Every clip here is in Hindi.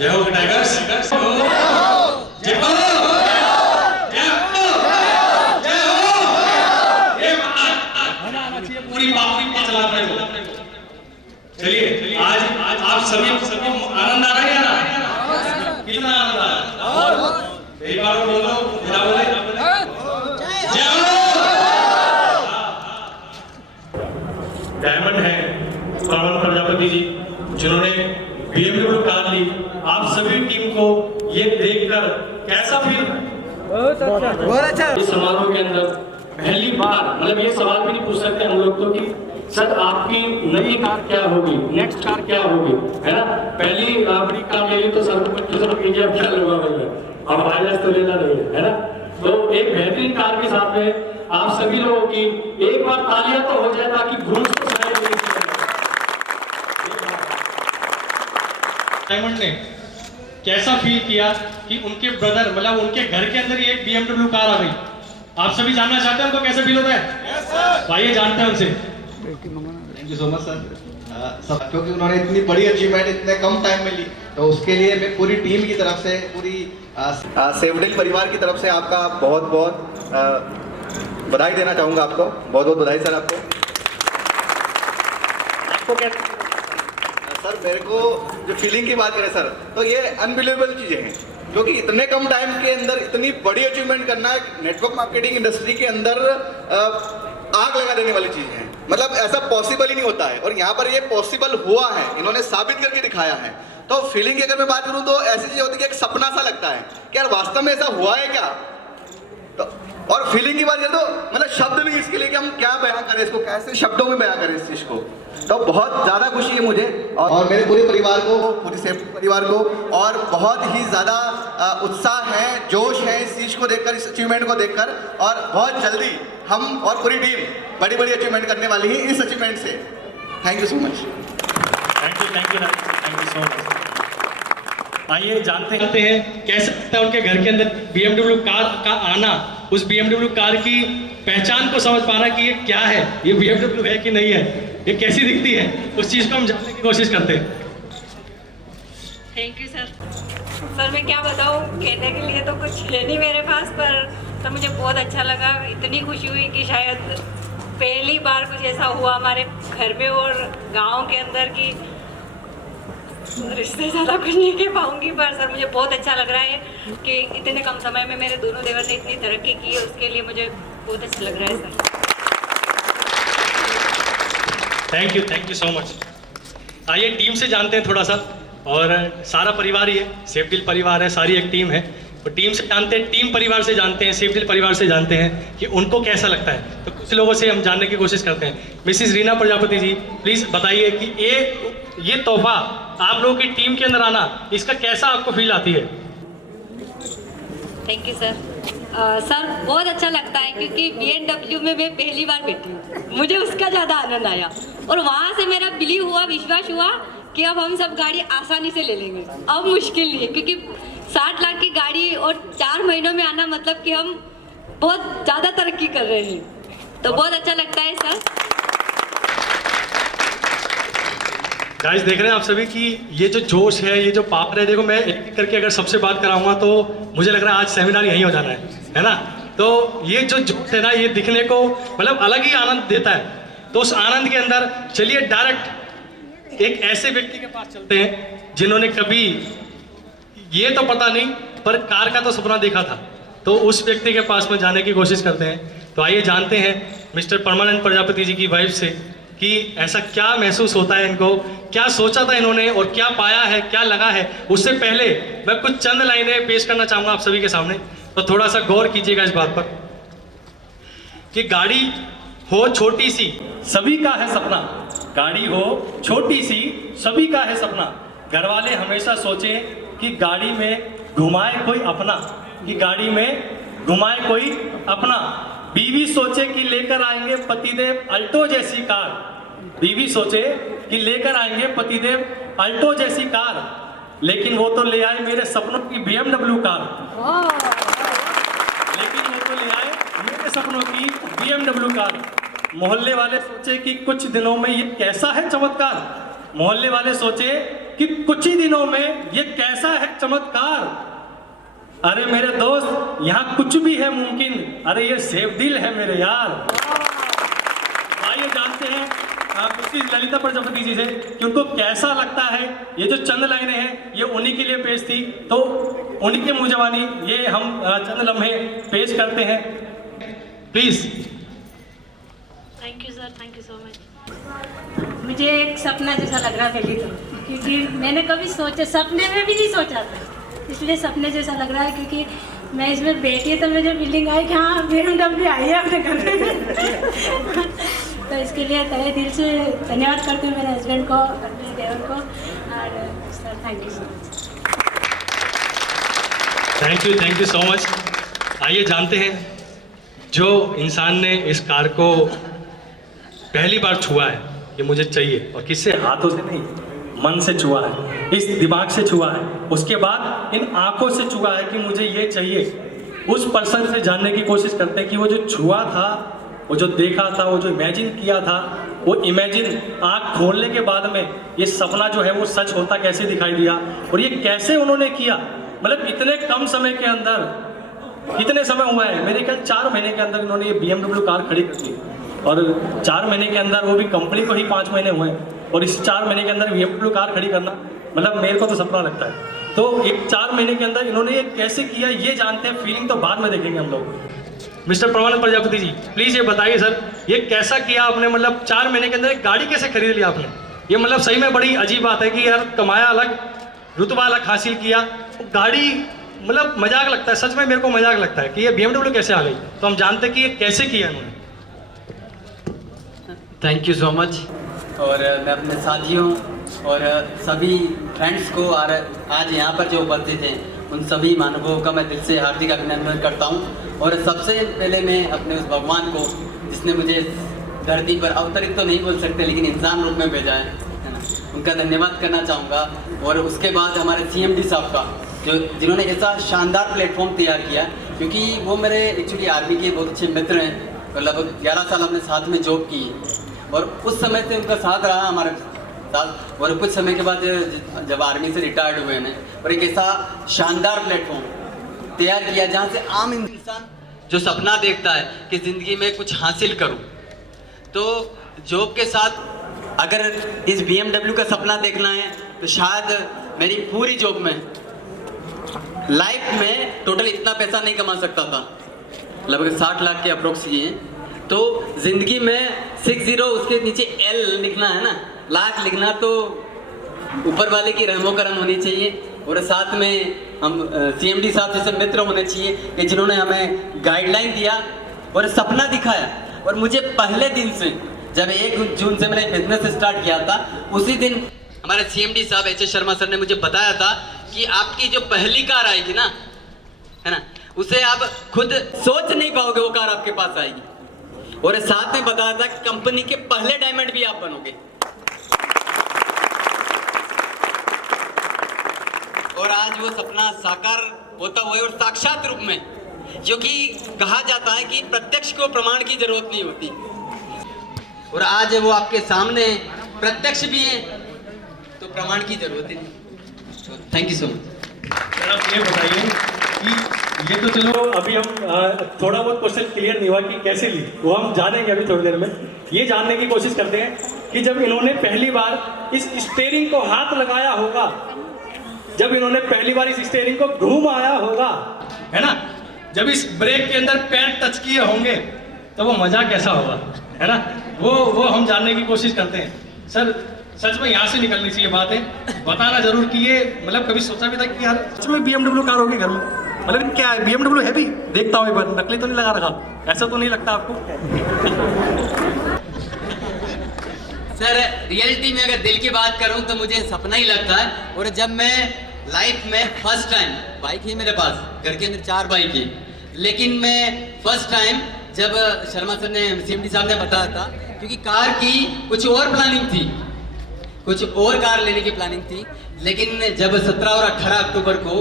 जय हो टाइगर्स, जय हो, जय हो, जय हो, जय हो। ये पूरी बात चला रहे हो। चलिए आज आप सभी आनंद आ रहा है यार? कितना आनंद आ रहा है? एक बार बोलो, जरा बोले, जय हो। डायमंड है परमन प्रजापति जी, जिन्होंने BMW कार ली। आप सभी टीम को ये देखकर कैसा फील? बहुत अच्छा। इस समारोह के अंदर पहली बार, मतलब ये सवाल भी नहीं पूछ सकते हम लोग तो कि सर आपकी नई कार क्या होगी, नेक्स्ट कार क्या होगी, है ना? पहली बड़ी कार ले ली तो सर को 25 रुपये की अब क्या लगा भाई, अब फाइनेंस तो लेना नहीं है ना? तो एक बेहतरीन कार के साथ में आप सभी लोगों की एक बार तालियां तो हो जाए ताकि घूम तो डायमंड ने कैसा फील किया कि उनके ब्रदर, मतलब उनके घर के अंदर ही एक BMW कार आ गई। आप सभी जानना चाहते हैं उनको कैसे फील होता है? yes, आइए जानते हैं उनसे। Thank you so much sir. क्योंकि उन्होंने इतनी बड़ी अचीवमेंट इतने कम टाइम में ली, तो उसके लिए मैं पूरी टीम की तरफ से, पूरी सेवडिल परिवार की तरफ से आपका बहुत बहुत बधाई देना चाहूँगा। आपको बहुत बहुत बधाई सर। आपको क्या सर, मेरे को जो फीलिंग की बात करें सर, तो ये अनबिलीवेबल चीज़ें हैं, क्योंकि इतने कम टाइम के अंदर इतनी बड़ी अचीवमेंट करना नेटवर्क मार्केटिंग इंडस्ट्री के अंदर आग लगा देने वाली चीज़ है। मतलब ऐसा पॉसिबल ही नहीं होता है, और यहाँ पर ये पॉसिबल हुआ है, इन्होंने साबित करके दिखाया है। तो फीलिंग की अगर मैं बात करूँ तो ऐसी चीज़ होती है कि एक सपना सा लगता है कि यार वास्तव में ऐसा हुआ है क्या। तो और फीलिंग की बात करें तो मतलब शब्द नहीं इसके लिए कि हम क्या बयां करें, इसको कैसे शब्दों में बयां करें इस चीज़ को। तो बहुत ज़्यादा खुशी है मुझे और मेरे पूरे परिवार को, पूरी सेफ्टी परिवार को, और बहुत ही ज़्यादा उत्साह है, जोश है इस चीज़ को देखकर, इस अचीवमेंट को देखकर। और बहुत जल्दी हम और पूरी टीम बड़ी बड़ी अचीवमेंट करने वाली है इस अचीवमेंट से। Thank you so much. Thank you so much. आइए जानते हैं कैसे लगता है उनके घर के अंदर BMW कार का आना, उस BMW कार की पहचान को समझ पाना कि ये क्या है, ये BMW है कि नहीं है, ये कैसी दिखती है, उस चीज़ को हम जानने की कोशिश करते हैं। Thank you sir. सर मैं क्या बताऊँ, कहने के लिए तो कुछ है नहीं मेरे पास, पर सर मुझे बहुत अच्छा लगा। इतनी खुशी हुई कि शायद पहली बार कुछ ऐसा हुआ हमारे घर में और गांव के अंदर की, इससे ज़्यादा कुछ नहीं कह पाऊँगी। पर सर मुझे बहुत अच्छा लग रहा है कि इतने कम समय में मेरे दोनों देवर ने इतनी तरक्की की है, उसके लिए मुझे बहुत अच्छा लग रहा है sir. Thank you so much. आइए टीम से जानते हैं थोड़ा सा, और सारा परिवार ही है, सेवडिल परिवार है, सारी एक टीम है। तो टीम से जानते हैं, टीम परिवार से जानते हैं, सेवडिल परिवार से जानते हैं कि उनको कैसा लगता है। तो कुछ लोगों से हम जानने की कोशिश करते हैं। मिसिस रीना प्रजापति जी, प्लीज़ बताइए कि ये तोहफा आप लोगों की टीम के अंदर आना, इसका कैसा आपको फील आती है? Thank you sir. सर बहुत अच्छा लगता है क्योंकि BMW में मैं पहली बार बैठी हूँ, मुझे उसका ज़्यादा आनंद आया, और वहाँ से मेरा बिलीव हुआ, विश्वास हुआ कि अब हम सब गाड़ी आसानी से ले लेंगे। अब मुश्किल नहीं है, क्योंकि 60 लाख की गाड़ी और 4 महीनों में आना मतलब कि हम बहुत ज़्यादा तरक्की कर रहे हैं। तो बहुत अच्छा लगता है सर। गाइस देख रहे हैं आप सभी कि ये जो जोश है, ये जो पावर है, देखो मैं एक एक करके अगर सबसे बात कराऊंगा तो मुझे लग रहा है आज सेमिनार यहीं हो जाना है ना? तो ये जो जोश है ना, ये दिखने को मतलब अलग ही आनंद देता है। तो उस आनंद के अंदर चलिए डायरेक्ट एक ऐसे व्यक्ति के पास चलते हैं जिन्होंने कभी ये तो पता नहीं पर कार का तो सपना देखा था, तो उस व्यक्ति के पास में जाने की कोशिश करते हैं। तो आइए जानते हैं मिस्टर परमानंद प्रजापति जी की वाइफ से कि ऐसा क्या महसूस होता है इनको, क्या सोचा था इन्होंने और क्या पाया है, क्या लगा है। उससे पहले मैं कुछ चंद लाइनें पेश करना चाहूँगा आप सभी के सामने, तो थोड़ा सा गौर कीजिएगा इस बात पर कि गाड़ी हो छोटी सी सभी का है सपना, गाड़ी हो छोटी सी सभी का है सपना। घर वाले हमेशा सोचें कि गाड़ी में घुमाए कोई अपना, कि गाड़ी में घुमाए कोई अपना। बीवी सोचे कि लेकर आएंगे पतिदेव अल्टो जैसी कार, बीवी सोचे कि लेकर आएंगे पतिदेव अल्टो जैसी कार, लेकिन वो तो ले आए मेरे सपनों की BMW कार, लेकिन वो तो ले आए मेरे सपनों की BMW कार। मोहल्ले वाले सोचे कि कुछ दिनों में ये कैसा है चमत्कार, मोहल्ले वाले सोचे कि कुछ ही दिनों में ये कैसा है चमत्कार। अरे मेरे दोस्त, यहाँ कुछ भी है मुमकिन। अरे ये सेव दिल है मेरे यार। आइए जानते हैं मिसेस ललिता प्रजापति जी से कि उनको कैसा लगता है। ये जो चंद लाइनें हैं ये उन्हीं के लिए पेश थी, तो उन्हीं के मुँह जवानी ये हम चंद लम्हे पेश करते हैं। Please. Thank you sir, thank you so much. मुझे एक सपना जैसा लग रहा पहले तो, क्योंकि मैंने कभी सोचा, सपने में भी नहीं सोचा था, इसलिए सपने जैसा लग रहा है। क्योंकि मैं इसमें बैठी तो मुझे फीलिंग आई कि हाँ BMW आई है अपने घर में। तो इसके लिए तहे दिल से धन्यवाद करती हूँ मेरे हस्बैंड को, अपने देवर को। और sir thank you so much. Thank you so much. आइए जानते हैं, जो इंसान ने इस कार को पहली बार छुआ है, ये मुझे चाहिए, और किससे, हाथों से नहीं, मन से छुआ है, इस दिमाग से छुआ है, उसके बाद इन आंखों से छुआ है कि मुझे ये चाहिए, उस पर्सन से जानने की कोशिश करते हैं कि वो जो छुआ था, वो जो देखा था, वो जो इमेजिन किया था, वो इमेजिन आँख खोलने के बाद में ये सपना जो है वो सच होता कैसे दिखाई दिया, और ये कैसे उन्होंने किया। मतलब इतने कम समय के अंदर, कितने समय हुआ है, मेरे ख्याल 4 महीने के अंदर इन्होंने ये BMW कार खड़ी कर दी, और 4 महीने के अंदर, वो भी कंपनी को ही 5 महीने हुए हैं, और इस 4 महीने के अंदर BMW कार खड़ी करना, मतलब मेरे को तो सपना लगता है। तो एक 4 महीने के अंदर इन्होंने ये कैसे किया, ये जानते हैं, फीलिंग तो बाद में देखेंगे हम लोग। मिस्टर प्रमानंद प्रजापति जी, प्लीज ये बताइए सर, ये कैसा किया आपने, मतलब 4 महीने के अंदर एक गाड़ी कैसे खरीद लिया आपने? ये मतलब सही में बड़ी अजीब बात है कि यार कमाया अलग, रुतबा अलग हासिल किया, गाड़ी, मतलब मजाक लगता है, सच में मेरे को मजाक लगता है कि ये BMW कैसे आ गई। तो हम जानते हैं कि ये कैसे किया इन्होंने। Thank you so much. और मैं अपने साथियों और सभी फ्रेंड्स को और आज यहाँ पर जो उपस्थित हैं उन सभी मानवों का मैं दिल से हार्दिक अभिनंदन करता हूँ। और सबसे पहले मैं अपने उस भगवान को, जिसने मुझे धरती पर अवतरित तो नहीं बोल सकते लेकिन इंसान रूप में भेजा है ना, उनका धन्यवाद करना चाहूँगा। और उसके बाद हमारे CMD साहब का, जिन्होंने ऐसा शानदार प्लेटफॉर्म तैयार किया, क्योंकि वो मेरे एक्चुअली आर्मी के बहुत अच्छे मित्र हैं, और लगभग 11 साल हमने साथ में जॉब की है, और उस समय से उनका साथ रहा हमारे साथ। और कुछ समय के बाद जब आर्मी से रिटायर्ड हुए हैं, और एक ऐसा शानदार प्लेटफॉर्म तैयार किया जहाँ से आम इंसान जो सपना देखता है कि ज़िंदगी में कुछ हासिल करूँ, तो जॉब के साथ अगर इस BMW का सपना देखना है तो शायद मेरी पूरी जॉब में लाइफ में टोटल इतना पैसा नहीं कमा सकता था, लगभग 60 लाख के अप्रोक्स ये। तो जिंदगी में 60 उसके नीचे L लिखना है ना, लाख लिखना, तो ऊपर वाले की रहमो करम होनी चाहिए। और साथ में हम CMD साहब जैसे मित्र होने चाहिए कि जिन्होंने हमें गाइडलाइन दिया और सपना दिखाया। और मुझे पहले दिन से, जब 1 जून से मैंने बिजनेस स्टार्ट किया था, उसी दिन हमारे CMD साहब HS शर्मा सर ने मुझे बताया था कि आपकी जो पहली कार आएगी ना, है ना, उसे आप खुद सोच नहीं पाओगे वो कार आपके पास आएगी। और साथ में बताया था कि कंपनी के पहले डायमंड भी आप बनोगे। और आज वो सपना साकार होता हुआ है, और साक्षात रूप में, क्योंकि कहा जाता है कि प्रत्यक्ष को प्रमाण की जरूरत नहीं होती, और आज वो आपके सामने प्रत्यक्ष भी है तो प्रमाण की जरूरत ही नहीं। Thank you so much. आप ये बताइए कि ये तो चलो अभी हम थोड़ा बहुत क्वेश्चन क्लियर नहीं हुआ कि कैसे ली, वो हम जानेंगे अभी थोड़ी देर में। ये जानने की कोशिश करते हैं कि जब इन्होंने पहली बार इस स्टीयरिंग को हाथ लगाया होगा, जब इन्होंने पहली बार इस स्टीयरिंग को घुमाया होगा, है ना, जब इस ब्रेक के अंदर पैर टच किए होंगे, तो वो मजा कैसा होगा, है ना, वो हम जानने की कोशिश करते हैं। सर सच में यहाँ से निकलनी चाहिए बात है, बताना जरूर कि ये, मतलब कभी सोचा भी था कि यार सच में BMW कार होगी घर में, मतलब क्या है BMW है भी, देखता हूँ एक बार, नकली तो नहीं लगा रखा, ऐसा तो नहीं लगता आपको? सर रियलिटी में अगर दिल की बात करूं तो मुझे सपना ही लगता है। और जब मैं लाइफ में फर्स्ट टाइम, बाइक है मेरे पास, घर के अंदर 4 बाइक है, लेकिन मैं फर्स्ट टाइम जब शर्मा सर ने, CMD साहब ने बताया था, क्योंकि कार की कुछ और प्लानिंग थी, कुछ और कार लेने की प्लानिंग थी, लेकिन जब 17 और 18 अक्टूबर को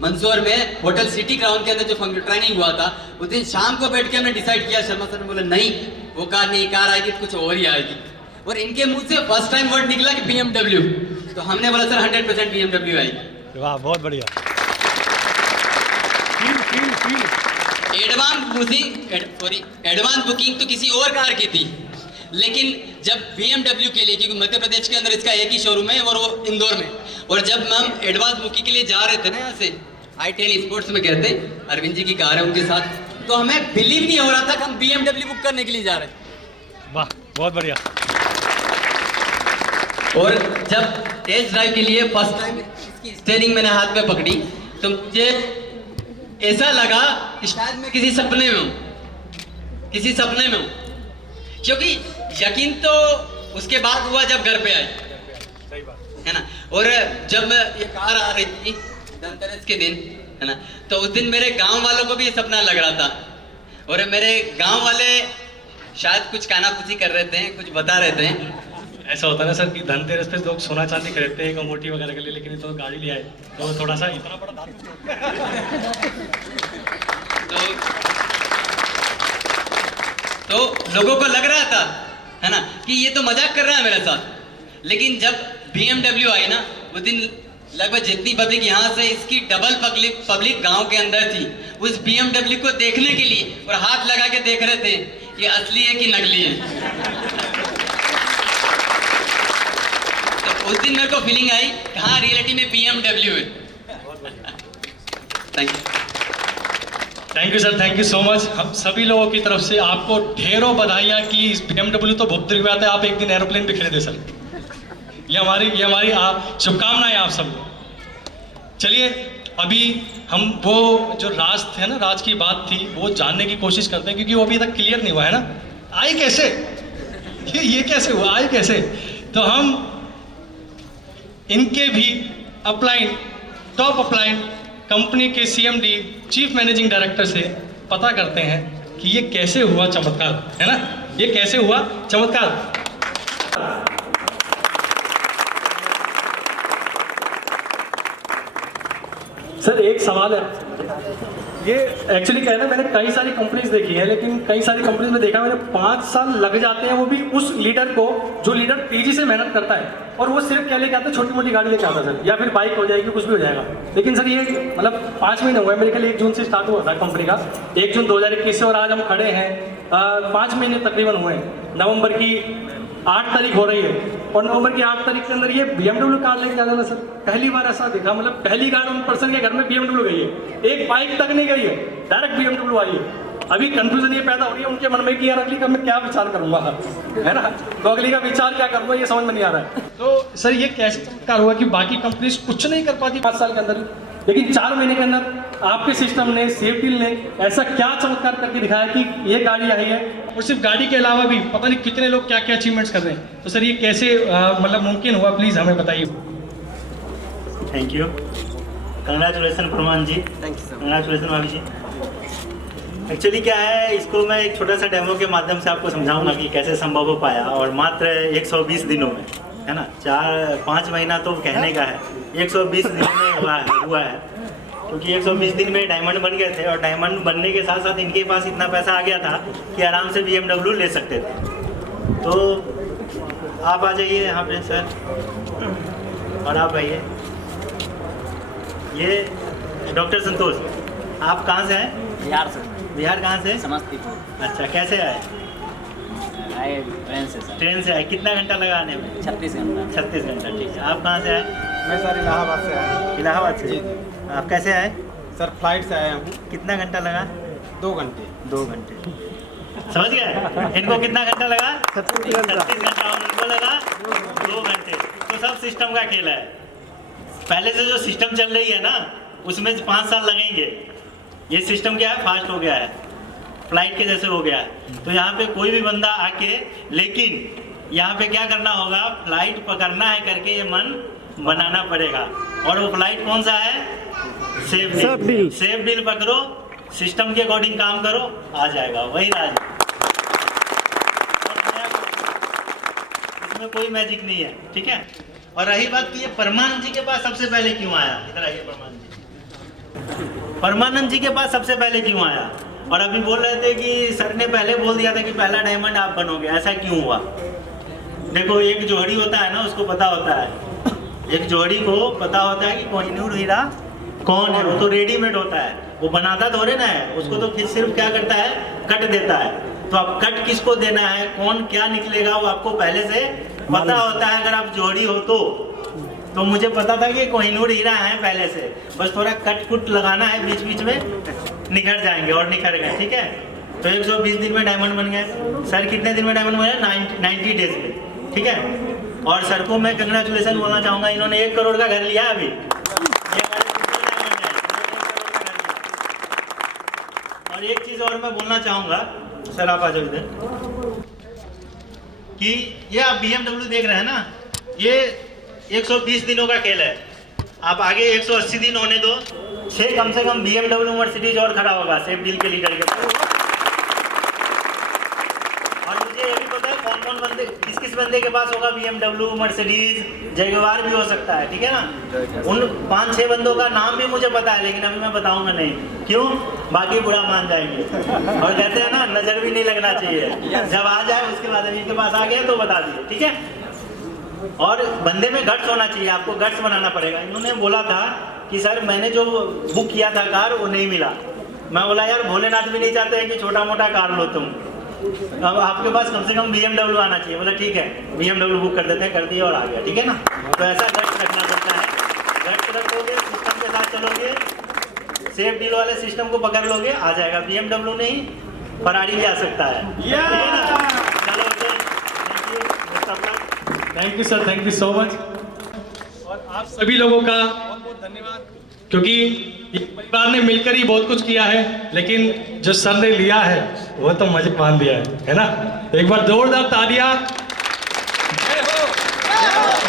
मंदसौर में होटल सिटी क्राउन के अंदर जो ट्रेनिंग हुआ था, उस दिन शाम को बैठ के हमने डिसाइड किया, शर्मा सर ने बोला नहीं वो कार नहीं, कार आएगी तो कुछ और ही आएगी। और इनके मुंह से फर्स्ट टाइम वर्ड निकला कि BMW। तो हमने बोला सर 100% BMW आएगी। वाह, बहुत बढ़िया। एडवांस बुकिंग तो किसी और कार की थी, लेकिन जब BMW के लिए, क्योंकि मध्य प्रदेश के अंदर इसका एक ही शोरूम है और वो इंदौर में, और जब हम एडवांस बुकिंग के लिए जा रहे थे ना यहाँ से i10 स्पोर्ट्स में कहते हैं, अरविंद जी की कार है उनके साथ, तो हमें बिलीव नहीं हो रहा था कि हम BMW बुक करने के लिए जा रहे हैं। वाह, बहुत बढ़िया। और जब टेस्ट ड्राइव के लिए फर्स्ट टाइम इसकी स्टीयरिंग मैंने हाथ में पकड़ी तो मुझे ऐसा लगा कि शायद मैं किसी सपने में हूँ, क्योंकि यकीन तो उसके बाद हुआ जब घर पे आए, है ना। और जब ये कार आ रही थी धनतेरस के दिन, है ना, तो उस दिन मेरे गांव वालों को भी ये सपना लग रहा था, और मेरे गांव वाले शायद कुछ कानाफूसी कर रहे थे, कुछ बता रहे थे। ऐसा होता है ना सर कि धनतेरस पे लोग सोना चांदी खरीदते हैं अंगूठी वगैरह के लिए, लेकिन ये तो गाड़ी ले आए तो थोड़ा सा इतना बड़ा तो लोगों को लग रहा था, है ना, कि ये तो मजाक कर रहा है मेरे साथ। लेकिन जब BMW आई ना, उस दिन लगभग जितनी पब्लिक यहाँ से इसकी डबल पब्लिक गांव के अंदर थी, उस BMW को देखने के लिए और हाथ लगा के देख रहे थे ये असली है कि नकली है। तो उस दिन मेरे को फीलिंग आई कि हाँ रियलिटी में BMW है। Thank you sir, thank you so much. हम सभी लोगों की तरफ से आपको ढेरों बधाइयाँ कि इस BMW तो बहुत दूर की बात है, आप एक दिन एरोप्लेन भी खरीदे सर। ये हमारी शुभकामनाएं आप सबको। चलिए अभी हम वो जो राज थे ना, राज की बात थी, वो जानने की कोशिश करते हैं, क्योंकि वो अभी तक क्लियर नहीं हुआ है ना। आए कैसे, ये कैसे हुआ, आए कैसे? तो हम इनके भी अपलाइन, टॉप अपलाइन कंपनी के CMD, चीफ मैनेजिंग डायरेक्टर से पता करते हैं कि ये कैसे हुआ चमत्कार, है ना, ये कैसे हुआ चमत्कार। सर एक सवाल है, ये एक्चुअली क्या है ना, मैंने कई सारी कंपनीज देखी है, लेकिन कई सारी कंपनीज में देखा मैंने 5 साल लग जाते हैं, वो भी उस लीडर को जो लीडर तेजी से मेहनत करता है, और वो सिर्फ क्या लेके आता है, छोटी मोटी गाड़ी लेके आता है सर, या फिर बाइक हो जाएगी, कुछ भी हो जाएगा। लेकिन सर ये मतलब 5 महीने हुए मेरे ख्याल 1 जून से स्टार्ट हुआ था कंपनी का, 1 जून 2021 से, और आज हम खड़े हैं 5 महीने तकरीबन हुए हैं। नवंबर की 8 तारीख हो रही है, और नवंबर की 8 तारीख के अंदर ये BMW कार लेके जाना ना सर, पहली बार ऐसा देखा, मतलब पहली कार उन पर्सन के घर में BMW गई है, एक बाइक तक नहीं गई है, डायरेक्ट BMW आई है। अभी कंफ्यूजन ये पैदा हो रही है उनके मन में कि यार अगली का मैं क्या विचार करूंगा, है ना, तो अगली का विचार क्या करूंगा ये समझ में नहीं आ रहा है। तो सर ये कैसे चमत्कार हुआ कि बाकी कंपनीज कुछ नहीं कर पाती 5 साल के अंदर, लेकिन 4 महीने के अंदर आपके सिस्टम ने, सेफ्टी ने ऐसा क्या चमत्कार करके दिखाया कि ये गाड़ी आई है, और सिर्फ गाड़ी के अलावा भी पता नहीं कितने लोग क्या क्या अचीवमेंट्स कर रहे हैं। तो सर ये कैसे मतलब मुमकिन हुआ, प्लीज़ हमें बताइए। थैंक यू, कंग्रेचुलेसन प्रमाण जी, कंग्रेचुलेसन भाभी जी। एक्चुअली क्या है, इसको मैं एक छोटा सा डेमो के माध्यम से आपको समझाऊंगा कि कैसे संभव हो पाया, और मात्र 120 दिनों में, है ना, 4-5 महीना तो कहने का है, 120 दिनों में हुआ है, क्योंकि 120 दिन में डायमंड बन गए थे, और डायमंड बनने के साथ साथ इनके पास इतना पैसा आ गया था कि आराम से BMW ले सकते थे। तो आप आ जाइए यहाँ पे सर, और आप आइए। ये डॉक्टर संतोष, आप कहाँ से हैं? बिहार से। बिहार कहाँ से? समस्तीपुर। अच्छा, कैसे आए? आए ट्रेन से सर। ट्रेन से आए, कितना घंटा लगा आने में? 36 घंटा। 36 घंटा, ठीक है। आप कहाँ से आए? मैं सर इलाहाबाद से आया हूँ। इलाहाबाद से। आप कैसे आए? सर फ्लाइट से आया हूँ। कितना घंटा लगा? 2 घंटे। 2 घंटे, समझ गए? इनको कितना घंटा लगा? 36 घंटा, और उनको लगा 2 घंटे। तो सब सिस्टम का खेल है। पहले से जो सिस्टम चल रही है ना, उसमें 5 साल लगेंगे। ये सिस्टम क्या है, फास्ट हो गया है, फ्लाइट के जैसे हो गया है। तो यहाँ पे कोई भी बंदा आके, लेकिन यहाँ पे क्या करना होगा, फ्लाइट पकड़ना है करके ये मन बनाना पड़ेगा। और वो फ्लाइट कौन सा है? सेफ डील पकड़ो, सिस्टम के अकॉर्डिंग काम करो, आ जाएगा, वही राज। इसमें कोई मैजिक नहीं है, ठीक है। और रही बात कि ये परमानंद जी के पास सबसे पहले क्यों आया, इधर आइए परमानंद जी। परमानंद जी के पास सबसे पहले क्यों आया? और अभी बोल रहे थे कि सर ने पहले बोल दिया था कि पहला डायमंड आप बनोगे, ऐसा क्यों हुआ? देखो, एक जोहरी होता है ना, उसको पता होता है एक जोड़ी को पता होता है कि कोहिनूर हीरा कौन है, वो तो रेडीमेड होता है, वो बनाता थोड़े ना है, उसको तो फिर सिर्फ क्या करता है, कट देता है। तो अब कट किसको देना है, कौन क्या निकलेगा, वो आपको पहले से पता होता है। अगर आप जोड़ी हो तो मुझे पता था कि कोहिनूर हीरा है पहले से, बस थोड़ा कट कुट लगाना है, बीच बीच में निखर जाएंगे और निखर गए, ठीक है। तो 120 दिन में डायमंड बन गए। सर कितने दिन में डायमंड बने? 90 डेज में, ठीक है। और सर को मैं कंग्रेचुलेसन बोलना चाहूँगा, इन्होंने 1 करोड़ का घर लिया है अभी। और एक चीज़ और मैं बोलना चाहूँगा, सर आप आ जाओ इधर, कि ये आप BMW देख रहे हैं ना, ये 120 दिनों का खेल है। आप आगे 180 दिन होने दो, 6 कम से कम BMW मर्सिडीज और खड़ा होगा सेफ डील के लीडर के पास। और मुझे ये भी पता है कौन कौन बंदे, किस किस बंदे के पास होगा BMW मर्सिडीज, जगुआर भी हो सकता है, ठीक है ना। उन 5-6 बंदों का नाम भी मुझे पता है, लेकिन अभी मैं बताऊंगा नहीं, क्यों? बाकी बुरा मान जाएंगे। और कहते हैं ना, नजर भी नहीं लगना चाहिए, जब आ जाए उसके बाद अभी के पास आ गया तो बता दिए, ठीक है। और बंदे में गट्स होना चाहिए, आपको गट्स बनाना पड़ेगा। इन्होंने बोला था कि सर मैंने जो बुक किया था कार वो नहीं मिला। मैं बोला यार भोलेनाथ भी नहीं चाहते हैं कि छोटा मोटा कार लो तुम, अब आपके पास कम से कम BMW आना चाहिए। बोला ठीक है BMW बुक कर देते हैं, कर दिया और आ गया, ठीक है ना। तो ऐसा गट्स रखना पड़ता है, गट्स रखोगे, सिस्टम के साथ चलोगे, सेफ डील वाले सिस्टम को पकड़ लोगे, आ जाएगा। BMW नहीं, फरारी भी आ सकता है, ठीक है ना। चलो thank you sir, thank you so much. और आप सभी लोगों का बहुत बहुत धन्यवाद, क्योंकि ये परिवार ने मिलकर ही बहुत कुछ किया है, लेकिन जो सर ने लिया है वो तो मजे मान दिया है ना। तो एक बार जोरदार तालियां। जय हो,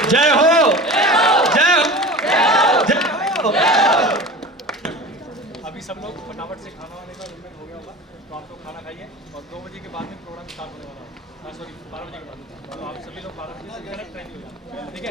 जय हो, जय हो, जय हो। अभी सब लोग फटाफट से खाना वाने का अरेंजमेंट हो गया होगा, तो आप लोग खाना खाइए और 2 बजे के बाद में प्रोग्राम स्टार्ट होने वाला है। सॉरी 12 बजे के बाद, तो आप सभी लोग 12 बजे से कनेक्ट रहेंगे, ठीक है।